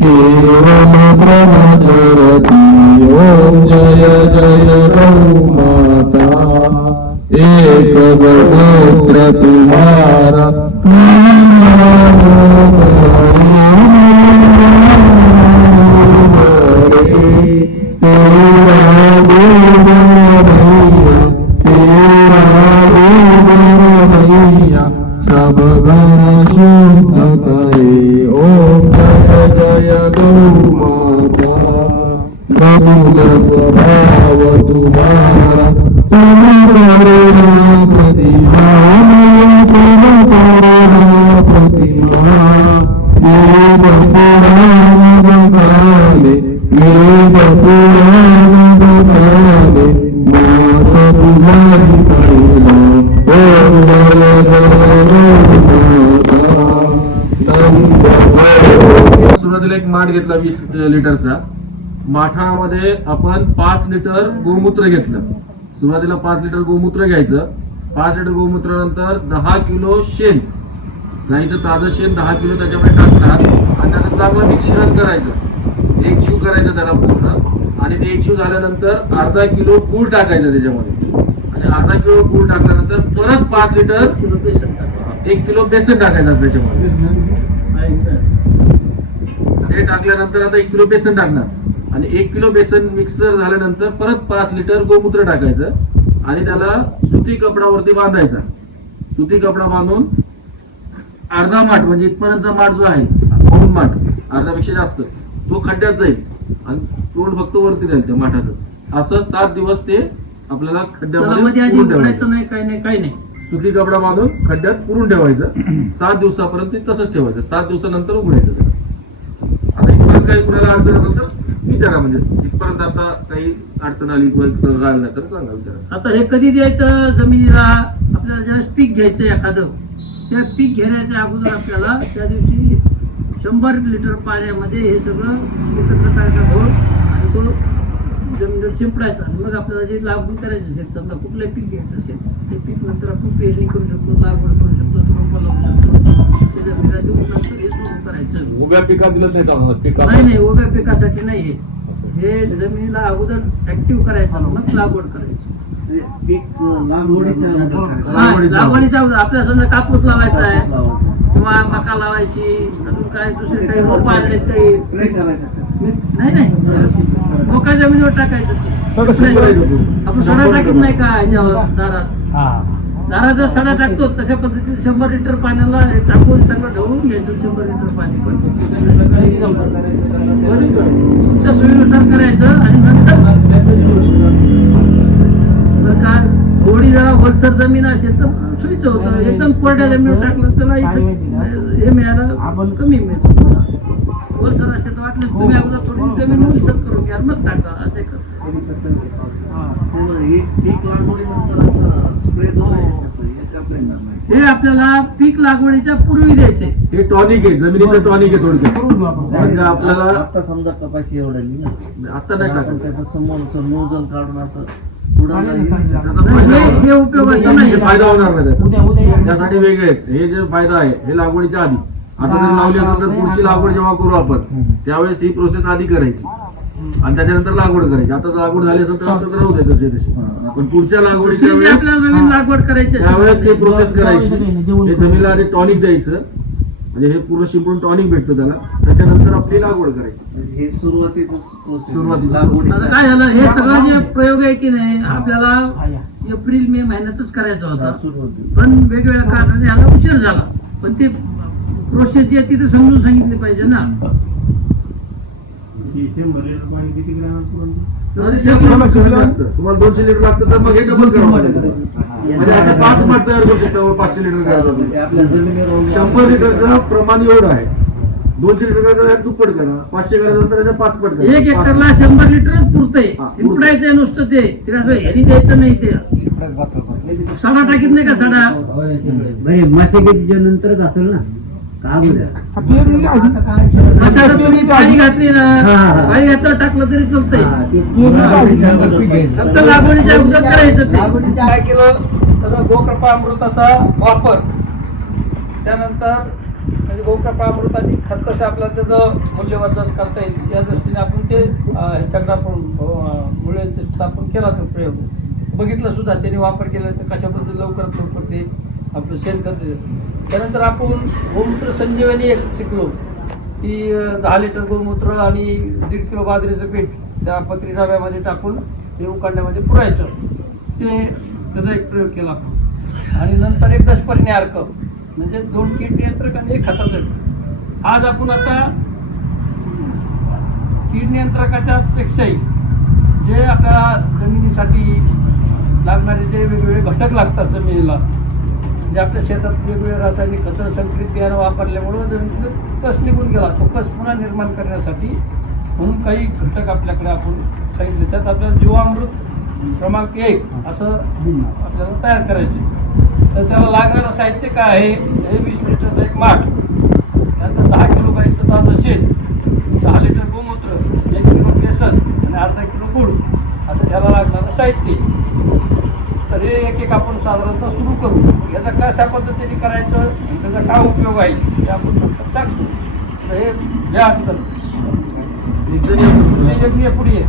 केवल ब्रह्मचरती ओम जय जय गौ माता एक गोत्र तुम्हारा सब घर शुद्ध करे ओम जय जय गौ माता बबुल स्वभाव तुम्हारा तुम करुणा प्रतिभा तुम करुणा प्रतिभा वेद पुराण बखाने वेद पुराण बखाने माता तुम्हारी करुणा ओम जय जय सुरुवातीला एक माठ घेतला 20 लिटरचा. माठामध्ये आपण 5 लिटर गोमूत्र घेतलं. सुरुवातीला 5 लिटर गोमूत्र घ्यायचं. 5 लिटर गोमूत्रानंतर 10 किलो शेण, गाईचं ताजं शेण 10 किलो त्याच्यामध्ये टाकतात आणि त्याचं चांगलं मिश्रण करायचं. एकजीव करायचं त्याला पूर्ण. आणि ते एकजीव झाल्यानंतर अर्धा किलो गूळ टाकायचं त्याच्यामध्ये. आणि अर्धा किलो गूळ टाकल्यानंतर परत 5 लिटर 1 किलो बेसन टाकायचं त्याच्यामध्ये. हे टाकल्यानंतर आता 1 किलो बेसन टाकणार आणि 1 किलो बेसन मिक्सर झाल्यानंतर परत 5 लिटर गोमूत्र टाकायचं आणि त्याला सुती कपडावरती बांधायचा. सुती कपडा बांधून अर्धा माठ म्हणजे इथपर्यंतचा माठ जो आहे पाऊण माठ, अर्धापेक्षा जास्त, तो खड्ड्यात जाईल आणि तोंड फक्त वरती राहील त्या माठाचं. असं 7 दिवस ते आपल्याला खड्ड्यामध्ये ठेवायचं. नाही काही नाही. सुती कपडा बांधून खड्ड्यात पुरून ठेवायचं. 7 दिवसापर्यंत ते तसंच ठेवायचं. 7 दिवसानंतर उघडायचं त्याला. आता इथपर्यंत काही कुणाला अडचण असेल तर विचारा. म्हणजे इथपर्यंत आता काही अडचण आली किंवा राहिलं तर सांगा, विचारा. आता हे कधी द्यायचं जमिनीला? आपल्याला ज्यावेळेस पीक घ्यायचं एखादं, त्या पीक घेण्याच्या अगोदर आपल्याला त्या दिवशी 100 लिटर पाण्यामध्ये हे सगळं एकत्र करायचा घोळ आणि तो जमिनीवर शिंपडायचा. आणि मग आपल्याला जे लागवड करायची असेल, समजा कुठलंही पीक घ्यायचं असेल, ते पीक नंतर आपण पेरणी करू शकतो, लागवड करू शकतो, रोपं लावू शकतो. ते जमिनीला देऊन नंतर हे सुरू करायचं. उभ्या पिकात दिलं नाही चालणार. नाही, उभ्या पिकासाठी नाही. हे जमिनीला अगोदर ऍक्टिव्ह करायचं, मग लागवड करायची. लागवडीच्या अगोदर आपल्याला समजा कापूस लावायचा आहे किंवा मका लावायची, अजून काय दुसरे काही रोपं आणले काही नाही मोकळ्या जमिनीवर टाकायचं. आपण सडा टाकीत नाही का ह्याच्यावर दारात? दाराचा सडा टाकतो तशा पद्धतीने 100 लिटर पाण्याला टाकून सगळं ढवळून घ्यायचं. 100 लिटर पाणी पण तुमच्या सोयीनुसार करायचं. आणि नंतर का थोडी जरा ओलसर जमीन असेल तर सोयीचं होतं. एकदम कोरड्या जमिनीवर टाकलं त्याला हे मिळालं कमी मिळतं. ओलसर असेल तर वाटलं तुम्ही अगोदर थोडी जमीन विसर्ग करून घ्या, मग टाका. असे कर. हे आपल्याला पीक लागवडीच्या पूर्वी द्यायचे. हे टॉनिक आहे, जमिनीचं टॉनिक आहे थोडक्यात. म्हणजे आपल्याला आता समजा कपाशी एवढाली ना, आता नाही टाकत. त्याचं समोरचं नोजल काढून असं हे उपयोगाचं नाही. फायदा होणार नाही त्याचा. त्यासाठी वेगळे आहेत. हे जे फायदा आहे हे लागवडीच्या आधी. आता जर लावली असेल तर पुढची लागवड जेव्हा करू आपण त्यावेळेस ही प्रोसेस आधी करायची आणि त्याच्यानंतर लागवड करायची. आता लागवड झाली असेल तर राहू द्यायचं तशी. पण पुढच्या लागवडीच्या वेळेस आपल्याला नवीन लागवड करायची त्यावेळेस ही प्रोसेस करायची. हे जमिनीला आधी टॉनिक द्यायचं, म्हणजे हे पूर्ण शिंपडून टॉनिक भेटतं त्याला. त्याच्यानंतर आपली लागवड करायची. हे सुरुवातीचं आता काय झालं, हे सगळं जे प्रयोग आहे की नाही आपल्याला एप्रिल मे महिन्यातच करायचा होता. पण वेगवेगळ्या कारणाने ह्याला उशीर झाला. पण ते प्रोसेस जी आहे ती तर समजून सांगितली पाहिजे ना. तुम्हाला 200 लिटर लागतं तर मग हे डबल करावं लागेल. म्हणजे अशा 5 माठ तयार करू शकता. 500 लिटर करायचं. 100 लिटरचं प्रमाण एवढं आहे. 200 लिटर करायचं दुप्पट करा, 500 करायचं तर त्याच्या 5 पट करा. 1 हेक्टरला 100 लिटरच पुरतंय. शिंपडायचंय नुसतं ते ह्यानी द्यायचं नाही. ते सडा टाकीत नाही का? सडा मासेच्या नंतरच असेल ना. तुम्ही पाणी घातली ना, पाणी घातलं टाकलं तरी चालतंय. फक्त लागवडीच्या अगोदर करायचं. ते काय केलं, त्याचा गोकृपा अमृताचा वापर, त्यानंतर म्हणजे गौकपामृत आणि खत कसं आपल्याला त्याचं मूल्यवर्धन करता येईल या दृष्टीने आपण ते ह्याच्याकडे आपण मुळे आपण केला तो प्रयोग बघितलं सुद्धा त्यांनी वापर केला तर कशा पद्धतीने लवकरात लवकर ते आपलं शेणखत देतं. त्यानंतर आपण गोमूत्र संजीवनी एक शिकलो की 10 लिटर गोमूत्र आणि 1.5 किलो बाजरीचं पीठ त्या पत्री डब्यामध्ये टाकून ते उकाडण्यामध्ये पुरायचं ते त्याचा एक प्रयोग केला आपण. आणि नंतर एक दशपर्णी अर्क म्हणजे 2 कीड नियंत्रक आणि 1 खताचं. आज आपण आता कीड नियंत्रकाच्या पेक्षाही जे आपल्या जमिनीसाठी लागणारे जे वेगवेगळे घटक लागतात जमिनीला जे आपल्या शेतात वेगवेगळे रासायनिक खतं संकरित बियाणं वापरल्यामुळं जमिनीतलं कस निघून गेला तो कस पुन्हा निर्माण करण्यासाठी म्हणून काही घटक आपल्याकडे आपण सांगितले. त्यात आपल्याला जीवामृत क्रमांक 1 असं आपल्याला तयार करायचे. तर त्याला लागणारं साहित्य काय आहे हे 20 लिटरचं एक माठ, नंतर 10 किलो गाईचं ताजं शेण, 10 लिटर गोमूत्र, 1 किलो बेसन आणि अर्धा किलो गुळ असं त्याला लागणारं साहित्य. तर हे एक एक आपण साधारणतः सुरू करू. याचा कशा पद्धतीने करायचं आणि त्याचा काय उपयोग आहे ते आपण नंतर सांगतो. तर हे घ्या अंतर पुढे